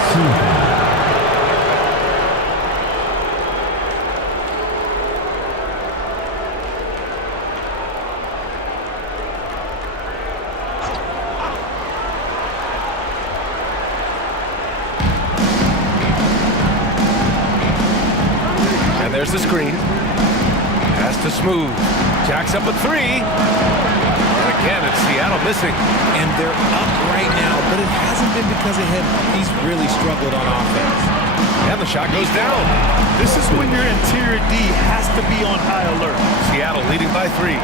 There's the screen. Pass to Smooth. Jacks up a three. And again, it's Seattle missing. And they're up right now, but it hasn't been because of him. He's really struggled on offense. And the shot goes down. This is when your interior D has to be on high alert. Seattle leading by 3.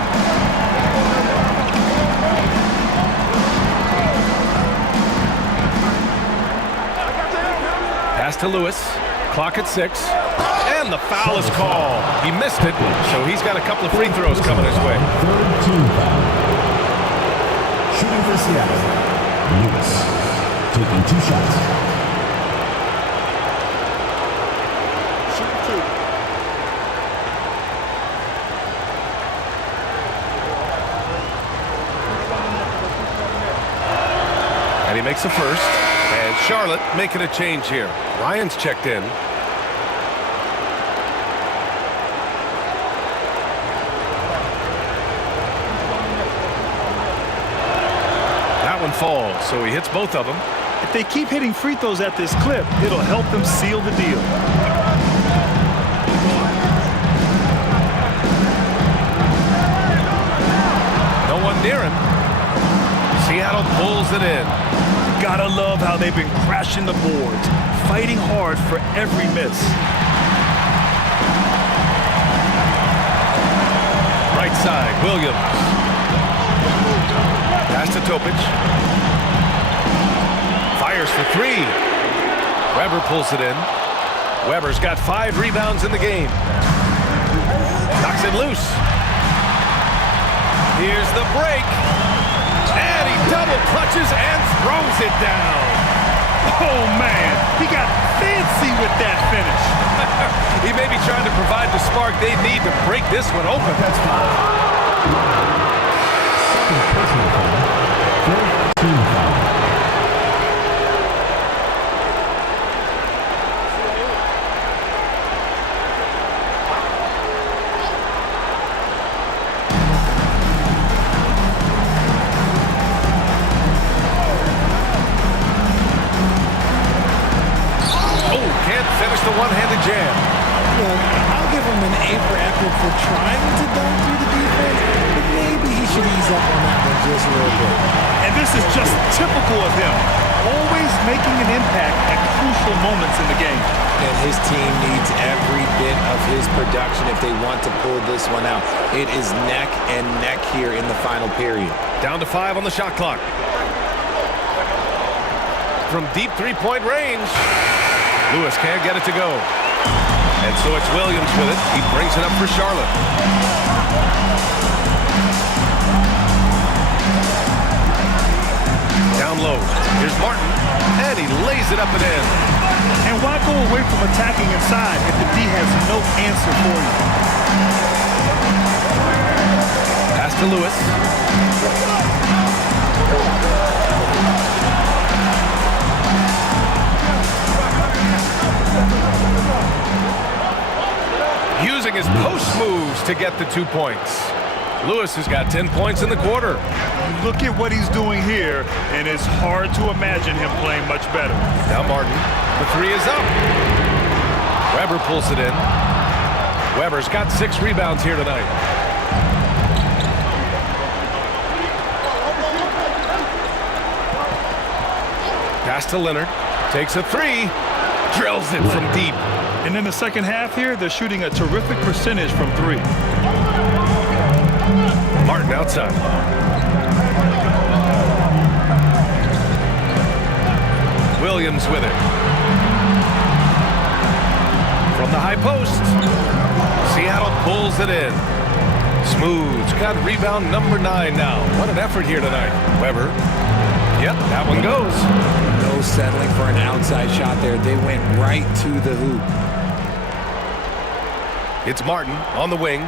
Pass to Lewis. Clock at 6. And the foul is called. He missed it, so he's got a couple of free throws coming his way. Third team foul. Shooting for Seattle, Lewis. Taking 2 shots. Shoot 2. And he makes the first. And Charlotte making a change here. Ryan's checked in. That one falls, so he hits both of them. If they keep hitting free throws at this clip, it'll help them seal the deal. No one near him. Seattle pulls it in. Gotta love how they've been crashing the boards, fighting hard for every miss. Right side, Williams. Pass to Topic. Fires for 3. Weber pulls it in. Weber's got 5 rebounds in the game. Knocks it loose. Here's the break. And he double clutches and throws it down. Oh, man, he got fancy with that finish. He may be trying to provide the spark they need to break this one open. That's foul. Second personal foul. Third team foul. Finish the one-handed jam. Look, I'll give him an A for effort for trying to dunk through the defense, but maybe he should ease up on that one just a little bit. And this is just typical of him, always making an impact at crucial moments in the game. And his team needs every bit of his production if they want to pull this one out. It is neck and neck here in the final period. Down to 5 on the shot clock. From deep three-point range. Lewis can't get it to go. And so it's Williams with it. He brings it up for Charlotte. Down low. Here's Martin. And he lays it up and in. And why go away from attacking inside if the D has no answer for you? Pass to Lewis. Using his post moves to get the 2 points. Lewis has got 10 points in the quarter. Look at what he's doing here, and it's hard to imagine him playing much better. Now Martin, the 3 is up. Weber pulls it in. Weber's got 6 rebounds here tonight. Pass to Leonard, takes a 3, drills it from deep. And in the second half here, they're shooting a terrific percentage from 3. Martin outside. Williams with it. From the high post. Seattle pulls it in. Smooth's got rebound number 9 now. What an effort here tonight. Weber. Yep, that one goes. No settling for an outside shot there. They went right to the hoop. It's Martin on the wing.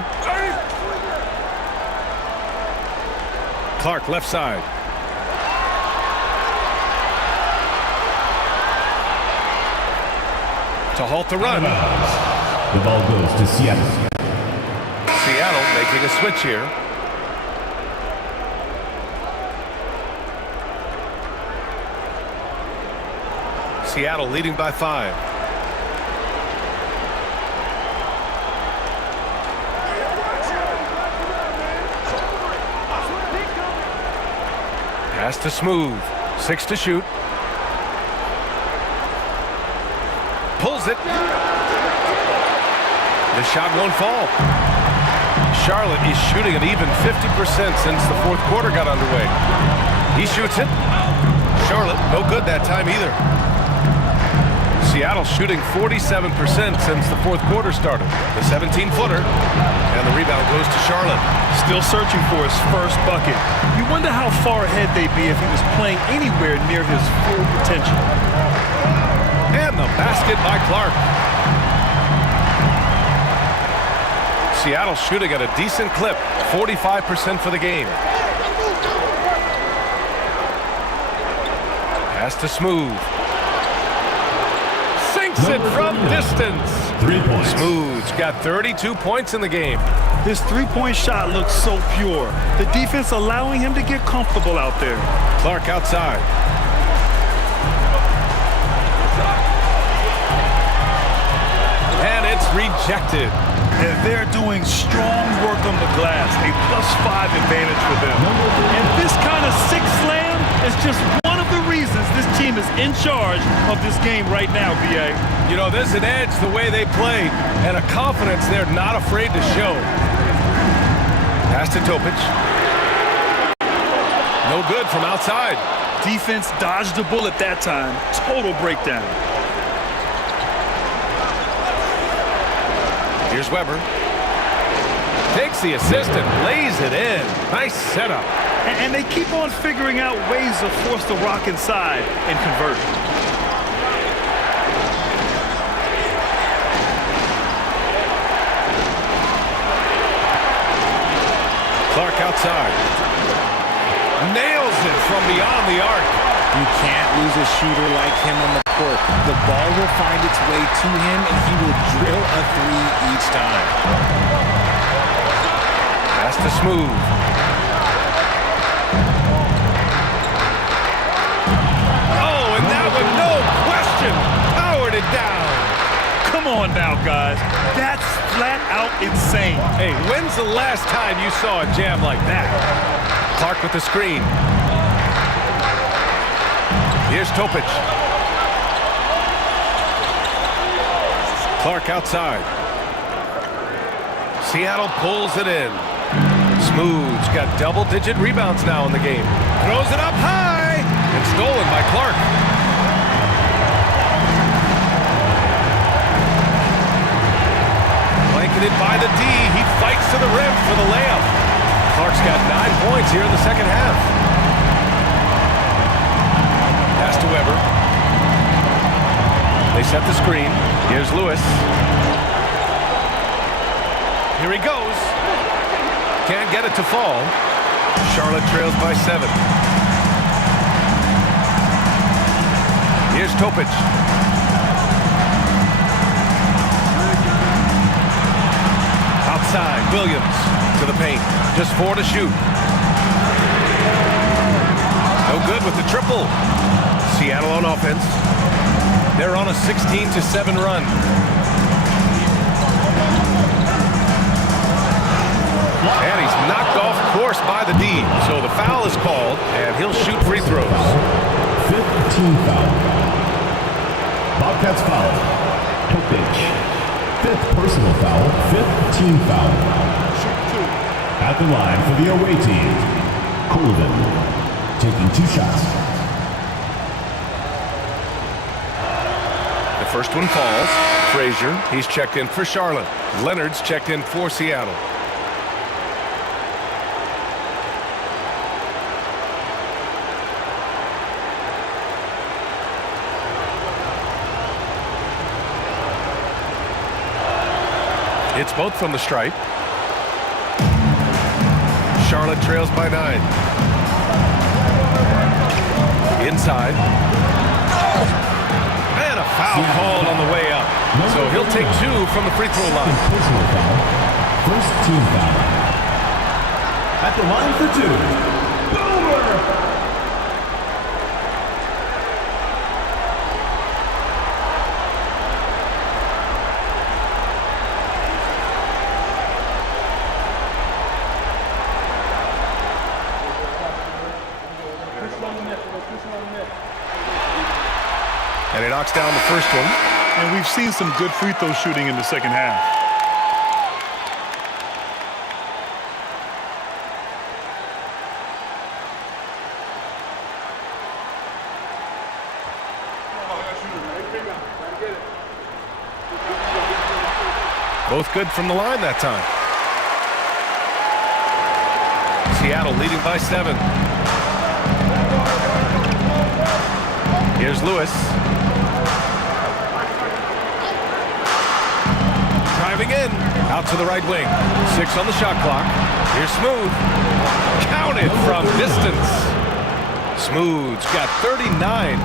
Clark left side. To halt the run. The ball goes to Seattle. Seattle making a switch here. Seattle leading by 5. Pass to Smooth. 6 to shoot. Pulls it. The shot won't fall. Charlotte is shooting at even 50% since the fourth quarter got underway. He shoots it. Charlotte, no good that time either. Seattle shooting 47% since the fourth quarter started. The 17-footer, and the rebound goes to Charlotte. Still searching for his first bucket. You wonder how far ahead they'd be if he was playing anywhere near his full potential. And the basket by Clark. Seattle shooting at a decent clip, 45% for the game. Pass to Smooth. Sinks it from distance. 3 points. Smooth's got 32 points in the game. His three-point shot looks so pure. The defense allowing him to get comfortable out there. Clark outside. And it's rejected. And they're doing strong work on the glass. A +5 advantage for them. And this kind of six slam is just one of the reasons this team is in charge of this game right now, B.A. You know, there's an edge the way they play and a confidence they're not afraid to show. Pass to Topic. No good from outside. Defense dodged the bullet that time. Total breakdown. Here's Weber. Takes the assist and lays it in. Nice setup. And they keep on figuring out ways to force the rock inside and convert. Clark outside. Nails it from beyond the arc. You can't lose a shooter like him on the court. The ball will find its way to him, and he will drill a three each time. Pass to Smooth. Oh, and that one, no question, powered it down. Come on now, guys. That's flat out insane. Hey, when's the last time you saw a jam like that? Clark with the screen. Here's Topic. Clark outside. Seattle pulls it in. Smooth's got double-digit rebounds now in the game. Throws it up high and stolen by Clark. Blanketed by the D. He fights to the rim for the layup. Clark's got 9 points here in the second half. Pass to Weber. They set the screen. Here's Lewis. Here he goes. Can't get it to fall. Charlotte trails by 7. Here's Topic. Outside, Williams to the paint. Just 4 to shoot. No good with the triple. Seattle on offense. They're on a 16-7 run. And he's knocked off course by the D. So the foul is called, and he'll shoot free throws. 15 foul. Bobcats foul. Topic. 5th personal foul. 5th team foul. At the line for the away team, Colvin taking 2 shots. The first one falls. Frazier, he's checked in for Charlotte. Leonard's checked in for Seattle. It's both from the stripe. Charlotte trails by 9. Inside. And a foul called on the way up. So he'll take 2 from the free throw line. Personal foul. 1st team foul. At the line for 2. Boomer! knocks down the first one. And we've seen some good free throw shooting in the second half. Both good from the line that time. Seattle leading by 7. Here's Lewis. Driving in. Out to the right wing. 6 on the shot clock. Here's Smooth. Counted from distance. Smooth's got 39.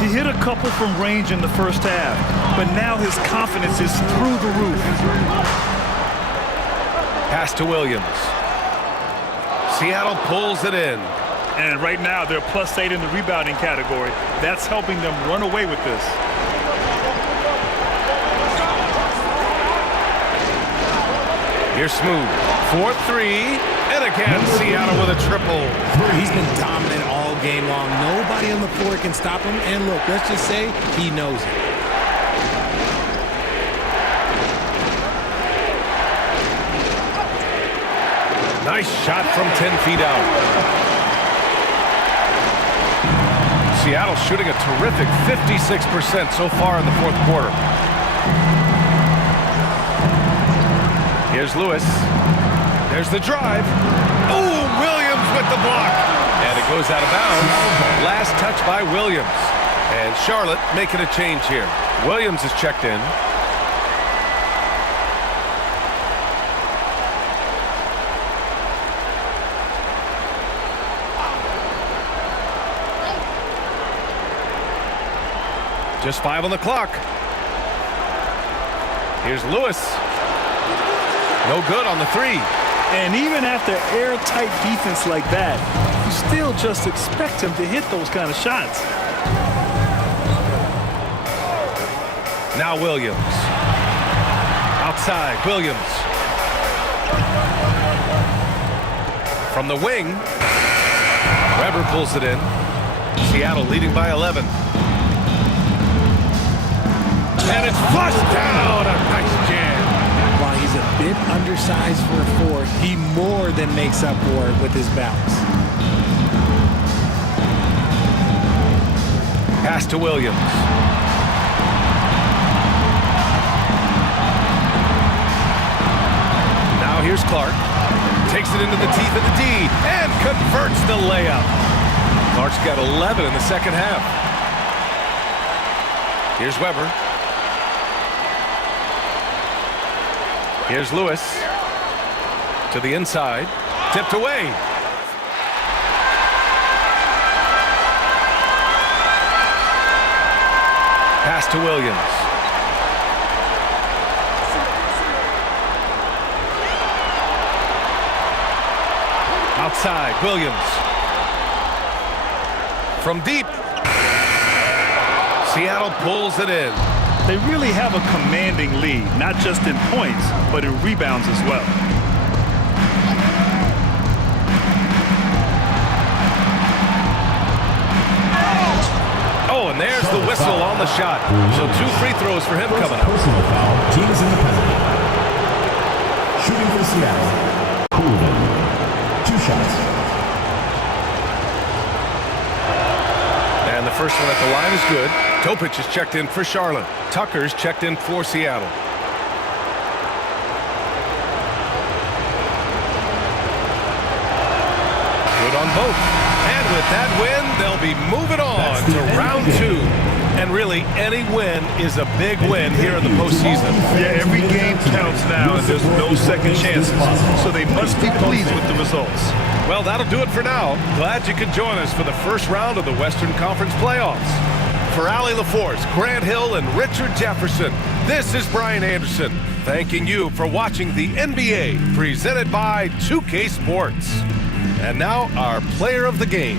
He hit a couple from range in the first half, but now his confidence is through the roof. Pass to Williams. Seattle pulls it in. And right now, they're +8 in the rebounding category. That's helping them run away with this. Here's Smooth. 4-3. And again, Seattle with a triple. He's been dominant all game long. Nobody on the floor can stop him. And look, let's just say he knows it. Nice shot from 10 feet out. Seattle shooting a terrific 56% so far in the fourth quarter. Here's Lewis. There's the drive. Oh, Williams with the block. And it goes out of bounds. Last touch by Williams. And Charlotte making a change here. Williams is checked in. Just 5 on the clock. Here's Lewis. No good on the 3. And even after airtight defense like that, you still just expect him to hit those kind of shots. Now Williams. Outside, Williams. From the wing. Weber pulls it in. Seattle leading by 11. And it's flushed down. A nice jam. While he's a bit undersized for a 4, he more than makes up for it with his bounce. Pass to Williams. Now here's Clark. Takes it into the teeth of the D and converts the layup. Clark's got 11 in the second half. Here's Weber. Here's Lewis to the inside, tipped away. Pass to Williams. Outside, Williams. From deep. Seattle pulls it in. They really have a commanding lead, not just in points, but in rebounds as well. Oh, and there's the whistle on the shot. So 2 free throws for him coming up. Personal foul, teams in the penalty. Shooting for Seattle, Coolman. 2 shots. And the first one at the line is good. Topic is checked in for Charlotte. Tucker's checked in for Seattle. Good on both. And with that win, they'll be moving on to round 2. And really, any win is a big win here in the postseason. Yeah, every game counts now, and there's no second chances. So they must be pleased with the results. Well, that'll do it for now. Glad you could join us for the first round of the Western Conference playoffs. For Allie LaForce, Grant Hill, and Richard Jefferson, this is Brian Anderson, thanking you for watching the NBA, presented by 2K Sports. And now, our player of the game.